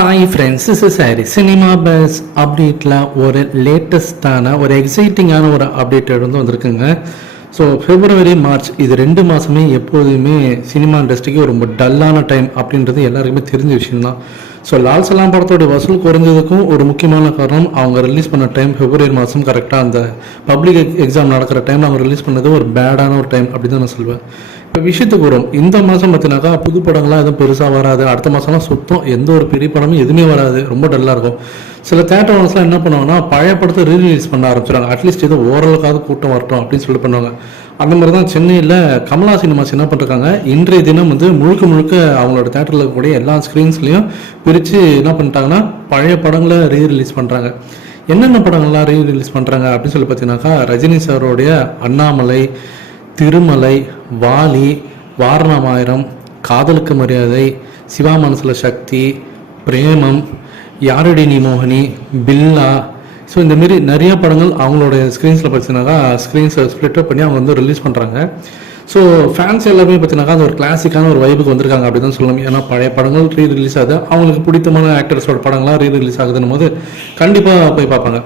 Hi friends is sorry cinema buzz அப்டேட்டில் ஒரு லேட்டஸ்டான ஒரு எக்ஸைட்டிங்கான ஒரு அப்டேட் வந்து வந்திருக்குங்க. ஸோ பிப்ரவரி மார்ச் இது ரெண்டு மாதமே எப்போதுமே சினிமா இண்டஸ்ட்ரிக்கு ரொம்ப டல்லான டைம் அப்படின்றது எல்லாருக்குமே தெரிஞ்ச விஷயம்தான். ஸோ லால் சலாம் படத்தோட வசூல் குறைஞ்சதுக்கும் ஒரு முக்கியமான காரணம் அவங்க ரிலீஸ் பண்ண டைம் பிப்ரவரி மாதம் கரெக்டாக அந்த பப்ளிக் எக்ஸாம் நடக்கிற டைம் அவங்க ரிலீஸ் பண்ணது ஒரு பேடான ஒரு டைம் அப்படின்னு தான் நான் சொல்வேன். இப்போ விஷயத்துக்கு வரும். இந்த மாதம் பார்த்தினாக்கா புது படங்கள்லாம் எதுவும் பெருசாக வராது. அடுத்த மாதம்லாம் சுத்தம் எந்த ஒரு பெரிய படமும் எதுவுமே வராது. ரொம்ப டல்லாக இருக்கும். சில தேட்டர் ஓனர்ஸ்லாம் என்ன பண்ணுவாங்கன்னா பழைய படத்தை ரீரிலீஸ் பண்ண ஆரம்பிச்சிடுறாங்க அட்லீஸ்ட் ஏதோ ஓரளவுக்காவது கூட்டம் வரட்டும் அப்படின்னு சொல்லிட்டு பண்ணுவாங்க. அந்த மாதிரி தான் சென்னையில் கமலா சினிமாஸ் என்ன பண்ணிருக்காங்க இன்றைய தினம் வந்து முழுக்க முழுக்க அவங்களோட தேட்டரில் இருக்கக்கூடிய எல்லா ஸ்க்ரீன்ஸ்லையும் பிரித்து என்ன பண்ணிட்டாங்கன்னா பழைய படங்களை ரீரிலீஸ் பண்ணுறாங்க என்னென்ன படங்கள்லாம் ரீ ரிலீஸ் பண்ணுறாங்க அப்படின்னு சொல்லி பார்த்தீங்கன்னாக்கா ரஜினி சாரோடைய அண்ணாமலை திருமலை வாலி வாரணமாயிரம் காதலுக்கு மரியாதை சிவா மனசில் சக்தி பிரேமம் யாரடி நீ மோகினி பில்லா. ஸோ இந்த மாரி நிறைய படங்கள் அவங்களோட ஸ்க்ரீன்ஸில் பார்த்தீங்கன்னாக்கா ஸ்க்ரீன்ஸை ஸ்ப்ளிட்டப் பண்ணி அவங்க வந்து ரிலீஸ் பண்ணுறாங்க ஸோ ஃபேன்ஸ் எல்லாருமே பார்த்தீங்கன்னாக்கா அது ஒரு கிளாசிக்கான ஒரு வைபுக்கு வந்திருக்காங்க அப்படி தான் சொல்லணும். ஏன்னா பழைய படங்கள் ரீ ரிலீஸ் ஆகுது. அவங்களுக்கு பிடித்தமான ஆக்டர்ஸோட படங்கள்லாம் ரீ ரிலீஸ் ஆகுதுன்னும் போது கண்டிப்பாக போய் பார்ப்பாங்க.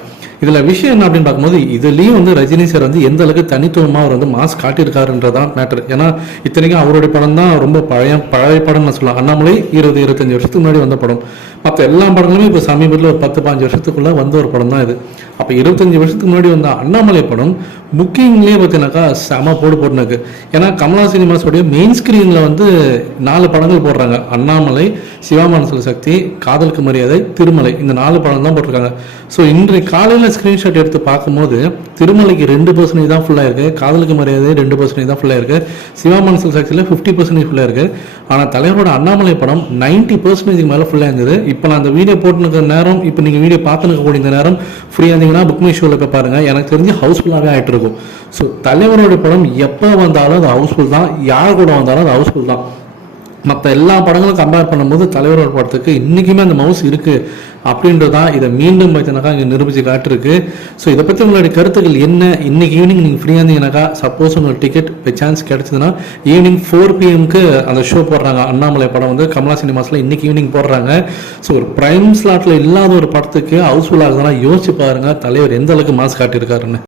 இதில் விஷயம் என்ன அப்படின்னு பார்க்கும்போது இதுலேயும் வந்து ரஜினி சார் வந்து எந்த அளவுக்கு தனித்துவமாக அவர் வந்து மாஸ் காட்டியிருக்காருன்றதான் மேட்டர் ஏன்னா இத்தனைக்கும் அவருடைய படம் தான் ரொம்ப பழைய பழைய படம்னு நான் சொல்லலாம். அண்ணாமலை இருபது இருபத்தஞ்சு வருஷத்துக்கு முன்னாடி வந்த படம். மற்ற எல்லா படங்களுமே இப்போ சமீபத்தில் ஒரு பத்து பாஞ்சு வருஷத்துக்குள்ளே வந்த ஒரு படம் தான் இது. அப்போ இருபத்தஞ்சு வருஷத்துக்கு முன்னாடி வந்த அண்ணாமலை படம் புக்கிங்லேயே பார்த்தீங்கன்னாக்கா செம போடு போட்டுனுக்கு ஏன்னா கமலா சினிமாஸோடைய மெயின் ஸ்க்ரீனில் வந்து நாலு படங்கள் போடுறாங்க. அண்ணாமலை சிவாமனசுல சக்தி காதலுக்கு மரியாதை திருமலை. இந்த நாலு படம் தான் போட்டிருக்காங்க. ஸோ இன்றைய காலையில் ஸ்க்ரீன்ஷாட் எடுத்து பார்க்கும்போது திருமலைக்கு ரெண்டு பர்சன்டேஜ் தான் ஃபுல்லாக இருக்குது காதலுக்கு மரியாதை ரெண்டு பர்சன்டேஜ் தான் ஃபுல்லாக இருக்குது சிவாமனசுல சாட்சியில் ஃபிஃப்டி பர்சன்டேஜ் ஃபுல்லாக இருக்குது ஆனால் தலைவரோட அண்ணாமலை படம் நைன்ட்டி பர்சன்டேஜ் மேலே ஃபுல்லாக இருந்தது. இப்போ நான் அந்த வீடியோ போட்டுனுக்கிற நேரம் இப்போ நீங்கள் வீடியோ பார்த்துனுக்கக்கூடிய இந்த நேரம் ஃப்ரீயாக இருந்தீங்கன்னா புக் மை ஷோவில் போய் பாருங்கள் எனக்கு தெரிஞ்சு ஹவுஸ்ஃபுல்லாகவே ஆகிட்டு இருக்கும் ஸோ தலைவரோட படம் எப்போ வந்தாலும் அது ஹவுஸ்ஃபுல் தான் யார் கூட வந்தாலும் அது ஹவுஸ்ஃபுல் தான். மற்ற எல்லா படங்களும் கம்பேர் பண்ணும்போது தலைவரோட படத்துக்கு இன்றைக்குமே அந்த மவுஸ் இருக்குது அப்படின்றது தான் இதை மீண்டும் பார்த்தீங்கன்னாக்கா இங்கே நிரூபித்து காட்டிருக்கு ஸோ இதை பற்றி உங்களுடைய கருத்துக்கள் என்ன? இன்னைக்கு ஈவினிங் நீங்கள் ஃப்ரீயாக இருந்தீங்கன்னாக்கா சப்போஸ் உங்களுக்கு டிக்கெட் சான்ஸ் கிடச்சிதுன்னா ஈவினிங் ஃபோர் பிஎம்க்கு அந்த ஷோ போடுறாங்க. அண்ணாமலை படம் வந்து கமலா சினிமாஸில் இன்றைக்கி ஈவினிங் போடுறாங்க. ஸோ ஒரு ப்ரைம் ஸ்லாட்டில் இல்லாத ஒரு படத்துக்கு ஹவுஸ்ஃபுல் ஆகுதுன்னா யோசிச்சு பாருங்கள் தலைவர் எந்த அளவுக்கு மாஸ் காட்டியிருக்காருன்னு.